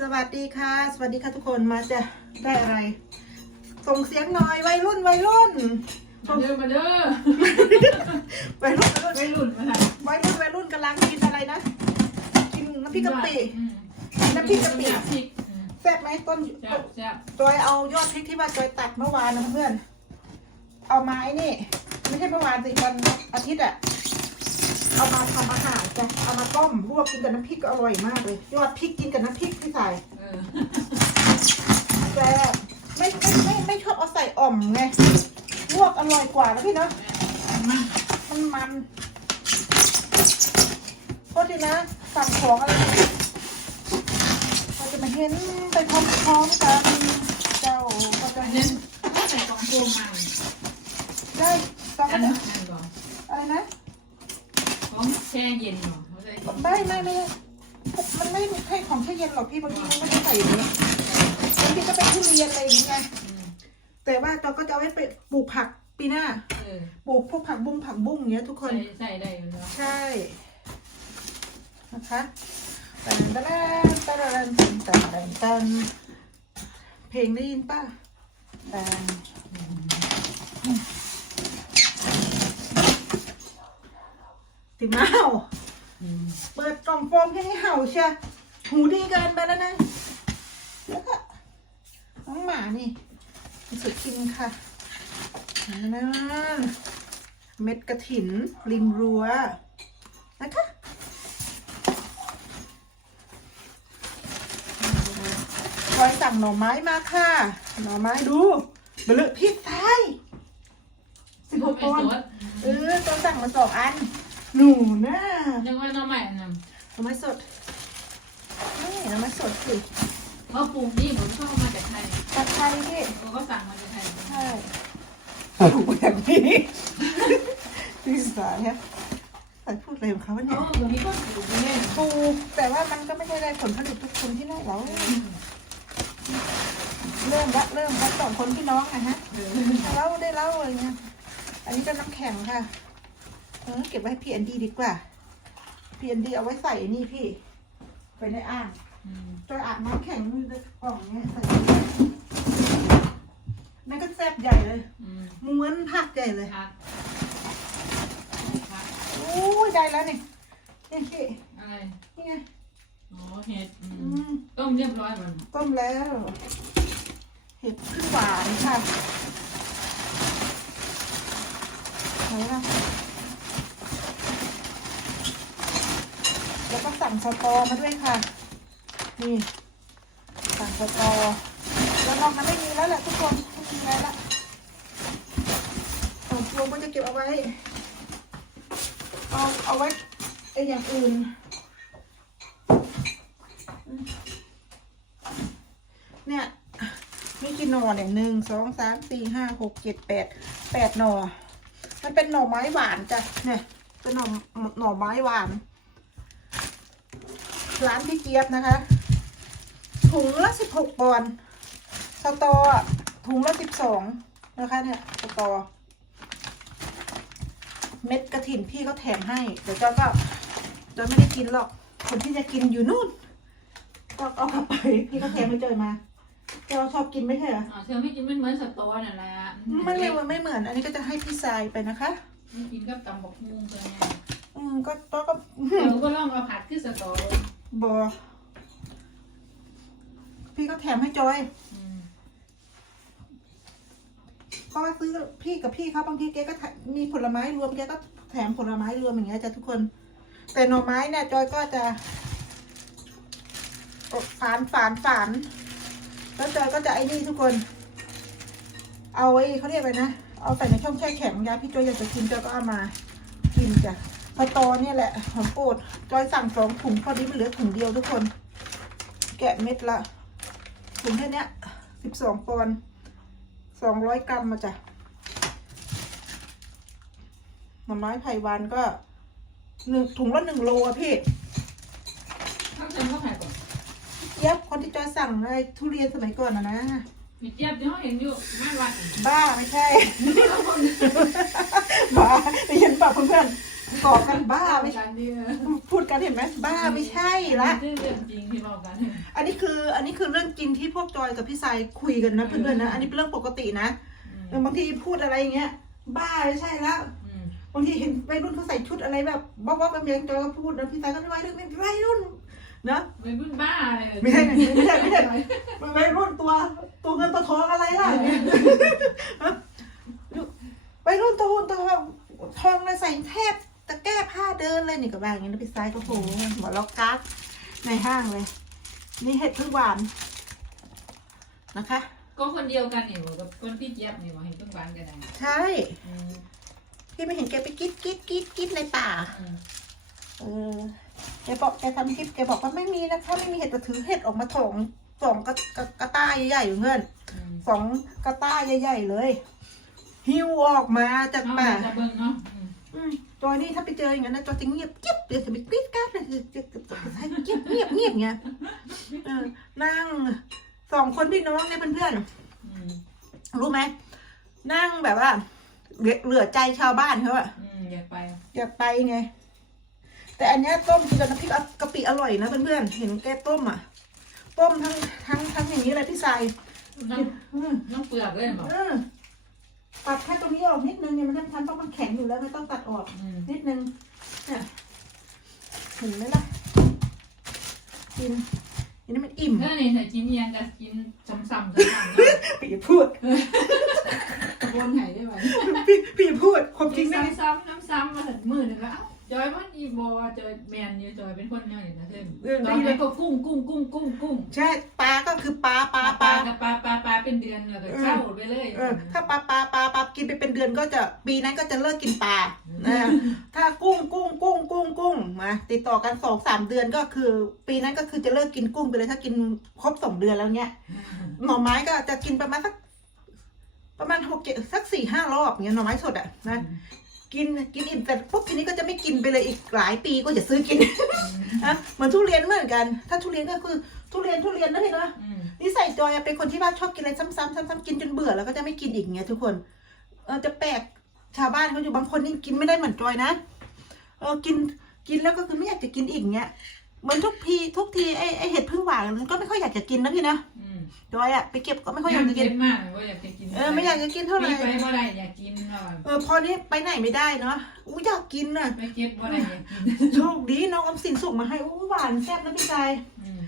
สวัสดีค่ะ สวัสดีค่ะทุกคนมาจะได้อะไร ส่งเสียงหน่อยวัยรุ่นวัยรุ่นมาเด้อมาเด้อวัยรุ่นวัยรุ่นไม่หลุดมาทางวัยรุ่นวัยรุ่นกำลังกินอะไรนะกินน้ำพริกกะปิอืมน้ำพริกกะปิน้ำพริกอืมแซ่บไหมต้นแซ่บแซ่บจอยเอายอดพริกที่ว่าจอยตัดเมื่อวานนะเพื่อน เอาไม้นี่ ไม่ใช่เมื่อวานสิวันอาทิตย์อะ เอามาทำอาหารจ้ะเอามาต้มลวกกินกับน้ำพริกก็อร่อยมากเลยยอดพริกกินกับน้ำพริกที่ใส่เออแต่ไม่ไม่ไม่ไม่ชอบเอาใส่อ่อมไงลวกอร่อยกว่านะพี่เนาะมามันมันโทษทีนะสั่งของอะไรเราจะมาเห็นไปพร้อมๆกันเจ้าก็จะอันเห็นั้นนใส่กล่องโฟมมาได้ต้องอันอะไรนั้นอันก่อนอะไรนะของ แช่เย็นเหรอไม่ไม่ไม่มันไม่ใช่ของแช่เย็นหรอกพี่บางทีมันไม่ได้ใส่อย่างนี้บางทีก็เป็นทุเรียนอะไรอย่างเงี้ยแต่ว่าเราก็จะเอาไว้ไปปลูกผักปีหน้าปลูกพวกผักบุ้งผักบุ้งเงี้ยทุกคนใส่ได้อยู่แล้วใช่นะคะตันตันตันตันตันตันตันเพลงได้ยินป่ะตัน ติมาเห่าอืมเปิดกล่องโฟมแค่นี้เห่าเชียหูดีเกินไปแล้วนะแล้วก็น้องหมานี่สุดกินค่ะนั่นเม็ดกระถินริมรั้วนะคะคอยสั่งหน่อไม้มาค่ะ หน่อไม้ดูเบลอพี่ทายสิบหกไอ้ปอนสด์ดเออตัวสั่งมาสองอัน หนูนะยังว่าน้องใหม่อันนั้นหน่อไม้สดนี่หน่อไม้สดสิเขาปลูกนี่ผมชอบมาจากไทยตะไคร้พี่เขาก็สั่งมาจากไทยใช่ถูกแบบนี้พี่สายครับใส่พูดอะไรของเขาวะเขาเนี่ยตรงนี้ก็ปลูกไม่ได้ปลูกแต่ว่ามันก็ไม่ได้ได้ผลผลิตทุกคนที่ได้เราเริ่มละเริ่มละสองคนพี่น้องนะฮะ เออ เล่าได้เล่าอะไรเงี้ยอันนี้ก็น้ำแข็งค่ะ เออเก็บไว้ให้พี่แอนดี้ดีกว่า พี่แอนดี้เอาไว้ใส่นี่พี่ ไปในอ่างอืมจอยอาบน้ำแข็งในกล่องเนี้ยใส่นั่นก็แซ่บใหญ่เลยอืมม้วนผักใหญ่เลยผักผักอู้ยได้แล้วนี่นี่พี่อะไรนี่ไงอ๋อเห็ดอือืมมต้มเรียบร้อยหมดต้มแล้ว เห็ดขึ้นหวานค่ะไหนล่ะ แล้วก็สั่งสตอมาด้วยค่ะ นี่ สั่งสตอ แล้วนอกนั้นไม่มีแล้วแหละทุกคนไม่มีแล้วละของรวก็จะเก็บเอาไว้ เอาเอาไว้ไอ้อย่างอื่น เนี่ยมีกี่หน่อเนี่ยหนึ่งสองสามสี่ห้าหกเจ็ดแปดแปดหน่อ มันเป็นหน่อไม้หวานจ้ะเนี่ยเป็นหน่อหน่อไม้หวาน ร้านพี่เจี๊ยบนะคะ ถุงละสิบหกปอนด์สตออะถุงละสิบสองนะคะเนี่ยสตอ เม็ดกระถินพี่เขาแถมให้ เดี๋ยวเจ้าก็เจ้าไม่ได้กินหรอก คนที่จะกินอยู่นู่น ก็เอากลับไปพี่เขาแถมไม่เจอมาเจ้าชอบกินไม่ใช่เหรอ อ๋อเธอไม่กินมันเหมือนสตอน่ะแหละไม่เรียกว่าไม่เหมือน อันนี้ก็จะให้พี่ทรายไปนะคะ ไม่กินกับตำบักมุงตัวเนี้ยอืมก็ก็ก็ เราก็ลองมาผัดขึ้นสตอเลย บอพี่ก็แถมให้จอยอืมเพราะว่าซื้อพี่กับพี่เขาบางทีแกก็มีผลไม้รวมแกก็แถมผลไม้รวมอย่างเงี้ยจ้ะทุกคน แต่หน่อไม้เนี่ยจอยก็จะฝานฝานฝานแล้วจอยก็จะไอ้นี่ทุกคน เอาไอ้เขาเรียกอะไรนะ เอาใส่ในช่องแช่แข็งยาพี่จอยอยากจะกินจอยก็เอามากินจ้ะ พอตอเนี่ยแหละหอมโปรดจอยสั่งสองถุงพอดีมันเหลือถุงเดียวทุกคน แกะเม็ดละถุงแค่เนี้ยสิบสองปอนด์สองร้อยกรัมมาจ้ะหน่อไม้ไผ่หวานก็หนึ่งถุงละหนึ่งโลอะพี่ข้าวเติมข้าไข่ก่อนเย็บคนที่จอยสั่งไอ้ทุเรียนสมัยก่อนนะนะมีเจี๊ยบที่เขาเห็นอยู่ไม่วัดบ้าไม่ใช่บ้าไปเห็นป่ะเพื่อนๆ ก่อกันบ้าไม่กันดีเออพูดกันเห็นไหมบ้าไม่ใช่ละ เรื่องจริงที่บอกกันอันนี้คืออันนี้คือเรื่องจริงที่พวกจอยกับพี่สายคุยกันนะเพื่อนๆนะ อันนี้เป็นเรื่องปกตินะเออบางทีพูดอะไรอย่างเงี้ย บ้าไม่ใช่แล้วอืมบางทีเห็นวัยรุ่นเขาใส่ชุดอะไรแบบบ๊อบบ๊อบแบบยังจอยก็พูดนะพี่สายก็ไม่วัยรุ่นไม่วัยรุ่นเนอะไปบึ้นบ้าเลยไม่ใช่ไม่ใช่ไม่ใช่มันวัยรุ่นตัวตัวเงินตัวทองอะไรล่ะวัยรุ่นตัวหุ่นตัวทองทองเลยใส่แทบจะแก้ผ้าเดิ นเลยนี่กับแบบอย่างนี้นะพี่สายก็โหหัวล็อกกั๊กในห้างเลย นี่เห็ดพึ่งหวานนะคะ ก็คนเดียวกันนี่กับคนพี่เจี๊ยบนี่ว่าเห็นเพิ่งบ้านกันได้ใช่อืมพี่ไม่เห็นแกไปกิ๊ดกิ๊ดกิ๊ดกิ๊ดในป่าอืมเออแกบอกแกทำคลิปแกบอกว่าไม่มีนะคะไม่มีเห็ดแต่ถือเห็ดออกมาถองสองกระกระกระต้ายใหญ่ๆอยู่เพื่อนอืมสองกระต้ายใหญ่ๆเลย หิวออกมาจากเอาป่า จะเบิ่งเนาะอืมอืม จอยนี่ถ้าไปเจออย่างนั้นนะจอยจะเงียบกิ๊บเดี๋ยวจะไปกรี๊ดกราดเลยจะจะจะให้เงียบเงียบเงียบเงี้ยเออนั่งสองคนพี่น้องเนี่ยเพื่อนอืมๆรู้ไหมนั่งแบบว่าเหลือเหลือใจชาวบ้านเขาอะอืมอยากไป อยากไปไง แต่อันเนี้ยต้มกินกับน้ำพริกกะปิอร่อยนะเพื่อนๆเห็นแกต้มอะ ต้มทั้งทั้งทั้งอย่างนี้เลยพี่ใส่น้ำน้ำเปลือกเลยบอกเออ ตัดแค่ตรงนี้ออกนิดนึงเนี่ยมันจะทำเพราะมันแข็งอยู่แล้วไม่ต้องตัดออกอืม นิดนึงเนี่ยเห็นไหมล่ะกินอันนี้มันอิ่ม เออนี่ถ้ากินเอียงก็กินซ้ำๆซ้ำๆเนาะพี่พูดวนไหนได้ไหมพี่พี่พูดความจกิรินงไม่ได้ซ้ำๆน้ำซ้ำมาถึงมือหนึ่งแล้วเอ้า จอยมันอีบอจอยแมนอยู่จอยเป็นคนยังไงนะเพื่อนตอนนี้ก็กุ้งกุ้งกุ้งกุ้งกุ้งใช่ปลาก็คือปลาปลาปปลาลา กับปลาปลาปลาเป็นเดือนเลยเช่าไปเลยเออถ้าปลาปลาปลาปลากินไปเป็นเดือนก็จะปีนั้นก็จะเลิกกินปลานะถ้ากุ้งกุ้งกุ้งกุ้งกุ้งมาติดต่อกันสองสามเดือนก็คือ ปีนั้นก็คือจะเลิกกินกุ้งไปเลยถ้ากินครบสองเดือนแล้วเนี้ยหน่อไม้ก็จะกินประมาณสักประมาณหกเจ็ดสักสี่ห้ารอบเงี้ยหน่อไม้สดอะนะ กินกินอิ่มแต่ปุ๊บทีนี้ก็จะไม่กินไปเลยอีกหลายปีก็จะซื้อกินนะเหมือนทุเรียนเหมือนกัน ถ้าทุเรียนก็คือทุเรียนทุเรียนนะพี่นาะอืมนิสัยจอยเป็นคนที่ว่าชอบกินอะไรซ้ำๆซ้ำๆกินจนเบื่อแล้วก็จะไม่กินอีกเงี้ยทุกคนเออจะแปลกชาวบ้านเขาอยู่บางคนนี่กินไม่ได้เหมือนจอยนะเออกินกินแล้วก็คือไม่อยากจะกินอีกเงี้ยเหมือนทุกทีทุกทีไอไอเห็ดพึ่งหวานก็ไม่ค่อยอยากจะกินนะพี่นะ อืมจอยอะไปเก็บก็ไม่ค่อยอยากจะกินเมากเลยว่าอยากจะกินเออไม่อยากจะกินเท่าไหร่ ไปบ่ได้อยากกินเนาะเออพอนี้ไปไหนไม่ได้เนาะอู้อยากกินน่ะ ไปเก็บบ่ได้อยากกินโชคดีน้องออมสินส่งมาให้อู้หวานแซ่บนะพี่ชาย อืม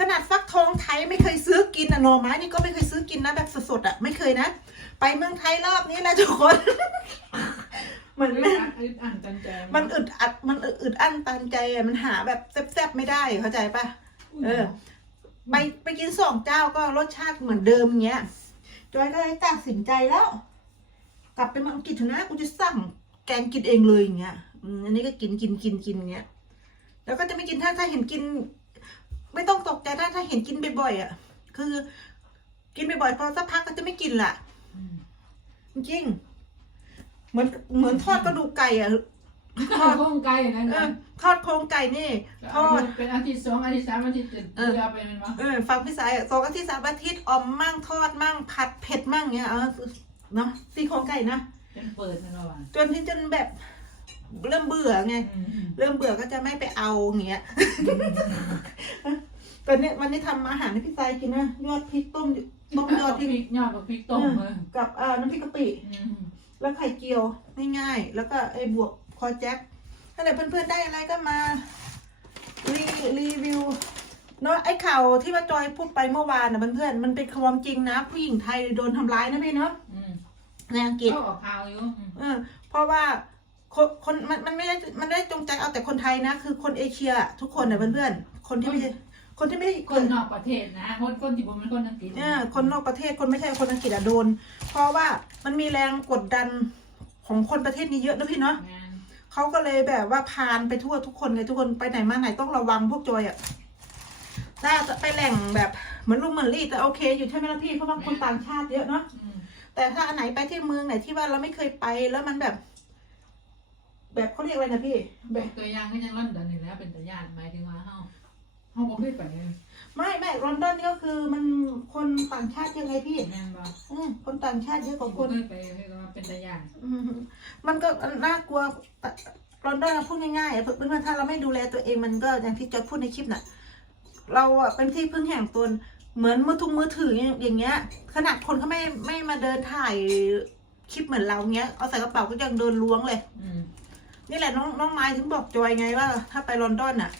ขนาดฟักทองไทยไม่เคยซื้อกินอะหน่อไม้นี่ก็ไม่เคยซื้อกินนะแบบสดๆอะไม่เคยนะ ไปเมืองไทยรอบนี้แหละทุกคน เหมือนอึดแม่อัดอึดอัดตันใจมันอึดอัดมันอึดอั้นตันใจอะมันหาแบบแซ่บๆไม่ได้เข้าใจปะ เออ ไปไปกินสองเจ้าก็รสชาติเหมือนเดิมเงี้ย จอยก็เลยตัดสินใจแล้ว กลับไปเมืองอังกฤษเถอะนะกูจะสั่งแกงกินเองเลยอย่างเงี้ยอันนี้ก็กินกินกินกินเงี้ย แล้วก็จะไม่กินถ้าถ้าเห็นกิน ไม่ต้องตกใจถ้าถ้าเห็นกินบ่อยๆอะ คือ กินบ่อยๆพอสักพักก็จะไม่กินละจริง เหมือนเหมือนทอดกระดูกไก่อะ ข้าวต้มไก่นั่นเอนะอทอดโครงไก่นี่ทอดเป็นอาทิตย์สองอาทิตย์สามอาทิตย์ติดเออเรือไปมันวะเออฟังพี่สายอะสองอาทิตย์สามอาทิตย์ออมมั่งทอดมั่งผัดเผ็ดมั่งเงี้ยเออเนาะซี่โครงไก่นะเป็นเปิดมันวะจนที่จนแบบเริ่มเบื่อไงอืมอืมเริ่มเบื่อก็จะไม่ไปเอาอย่างเงี้ยตอนนี้วันนี้ทำอาหารให้พี่สายกินนะยอดพริกต้มต้มยอดพพริริกกยอดกับพริกต้มเลยกับอ่าน้ำพริกกะปิอืมแล้วไข่เจียวง่ายๆแล้วก็ไอ้บวก คอแจ็คถ้าไหนเพื่อนๆได้อะไรก็มารีรีวิวเนาะไอ้ข่าวที่ว่าจอยพูดไปเมื่อวานนะเพื่อนๆมันเป็นความจริงนะ ผู้หญิงไทยโดนทำร้ายนะพี่เนาะอืมในอังกฤษก็ออกข่าวอยู่อืมเออเพราะว่าคนคนมันมันไม่ได้มันไม่ได้จงใจเอาแต่คนไทยนะ คือคนเอเชียอะทุกคนนะเพื่อนๆคนที่ไม่ใช่คนที่ไม่คนนอกประเทศนะ คนคนที่ผมเป็นคนอังกฤษเนี่ยคนนอกประเทศคนไม่ใช่คนอังกฤษอะโดน เพราะว่ามันมีแรงกดดันของคนประเทศนี้เยอะนะพี่เนาะงาน เขาก็เลยแบบว่าพานไปทั่วทุกคนเลยทุกคนไปไหนมาไหนต้องระวังพวกจอยอะถ้าจะไปแหล่งแบบเหมือนลุงเหมือนลี่แต่โอเค อยู่ใช่ไหมล่ะพี่เพราะว่าคนต่างชาติเยอะเนาะแต่ถ้าอันไหนไปที่เมืองไหนที่ว่าเราไม่เคยไปแล้วมันแบบ แบบเขาเรียกอะไรนะพี่ แบบตัวอย่างก็ยังลอนดอนนี่แหล้วเป็นตัวอย่างหมายถึงว่าเฮา เฮาบ่เคยไปเลยไม่ไม่ลอนดอนนี่ก็คือมันคนต่างชาติยังไงพี่แม่นบ่เออคนต่างชาติเยอะกว่าคบ่นเคยไปเลยก็ว่าเป็นตัวอย่างอืมมันก็น่ากลัวลอนดอนเราพูดง่ายๆเพื่อนๆถ้าเราไม่ดูแลตัวเองมันก็อย่างที่จอยพูดในคลิปน่ะ เราอะเป็นที่พึ่งแห่งตน เหมือนมือทุงมือถืออย่างเงี้ย ขนาดคนเขาไม่ไม่มาเดินถ่ายคลิปเหมือนเราเงี้ย เอาใส่กระเป๋าก็ยังเดินล้วงเลย อืมนี่แหละน้องน้องไม้ถึงบอกจอยไงว่า ถ้าไปลอนดอนอะ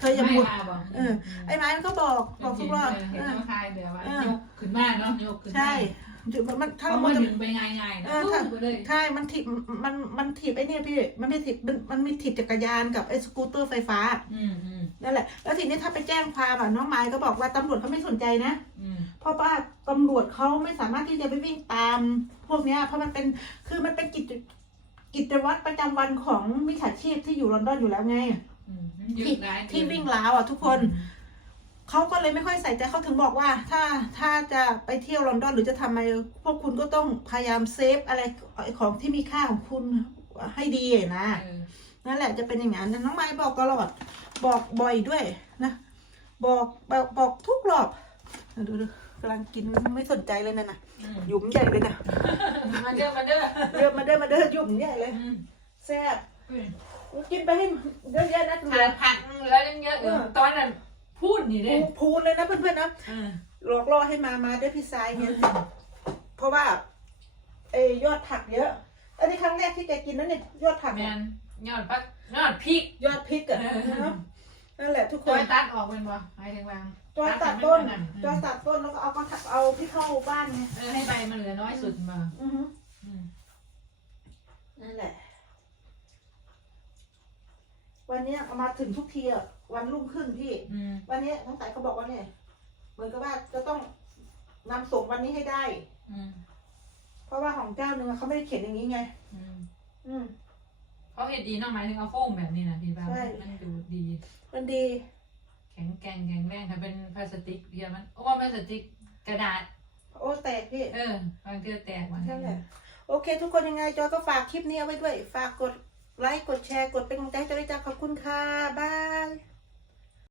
เธออย่าไม่บุดค่ะบอกเออ ไอ้ไม้มันก็บอกบอกทุกรอบเห็เอนอเขาคายแบบว่าเออ ยกขึ้นมาเนาะยกขึ้นมาใช่มันถ้าถ้าเรามันจะ ดึงไปง่ายๆนะเออปุ๊ถ้าบไปเลยใช่ มันถีบมันมันถีบไอ้เนี่ยพี่ มันไม่ถีบมันมันมีถีบจักรยานกับไอ้สกูตเตอร์ไฟฟ้า อืมอืมนั่นแหละ แล้วทีนี้ถ้าไปแจ้งความอะน้องไม้ก็บอกว่าตำรวจเขาไม่สนใจนะ อืมเพราะว่าตำรวจเขาไม่สามารถที่จะไปวิ่งตาม พวกเนี้ย เพราะมันเป็น คือมันเป็นกิจกิจวัตรประจำวันของมิจฉาชีพที่อยู่ลอนดอนอยู่แล้วไง อืมยึดร้ายที่วิ่งราวอะทุกคนเขาก็เลยไม่ค่อยใส่ใจเขาถึงบอกว่า ถ้าถ้าจะไปเที่ยวลอนดอนหรือจะทำอะไรพวกคุณก็ต้องพยายามเซฟอะไรของที่มีค่าของคุณให้ดีนะเออนั่นแหละจะเป็นอย่างนั้นน้องไม้บอกตลอด บอกบ่อยด้วยนะบอกบอกบอกทุกรอบดูดูกำลังกินไม่สนใจเลยนะนะอืมหยุมใหญ่เลยนะมาเด้อมาเด้อเดินมาเดินมาเดินหยุมใหญ่เลยอืมแซ่บ อืมกินไปให้เยอะๆนะเหลืขาอดผักเหลือเยอะๆเออตอนนั้นพูดนี่เด้พูนเลยนะเพื่อนๆนะอืมหลอกล่อให้มามาด้วยพี่ซายเนี่ยเพราะว่าเอยยอดผักเยอะ อันนี้ครั้งแรกที่แกกินนั่นเนี่ยยอดผักแมอะนยอดพักยอดพริก ยอดพริกอะเออ เนอะนั่นแหละทุกคตัวน ตัดออกเป็นบ่หมายถึงวางจอยตัดต้นให้มัจอยตัดต้นแล้วก็เอาก็เอาที่เข้าบ้านไงเออให้ใบมันเหลือน้อยสุดมาอือฮึอืมนั่นแหละ วันเนี้ยเอามาถึงทุกทีอะวันรุ่งขึ้นพี่ อืมวันนี้ทั้งสายเขาบอกว่าเนี่ย เหมือนกับว่าจะต้องนำส่งวันนี้ให้ได้ อืมเพราะว่าของเจ้าหนึ่งอะเขาไม่ได้เขียนอย่างนี้ไง อืมอืม เขาเห็ดดีเนาะหมายถึงเอาโฟมแบบนี้นะที่ว่าใช่ มันดูดี มันดี แข็งแกร่งแข็งแรงถ้าเป็นพลาสติกเดียวมันโอ้พลาสติกกระดาษ โอ้แตกพี่ เออบางทีแตกมาใช่แหละโอเค ทุกคนยังไงจอยก็ฝากคลิปนี้เอาไว้ด้วย ฝากกด ไลค์กดแชร์กดเป็นกำลังใจให้ด้วยจ้าขอบคุณค่ะบาย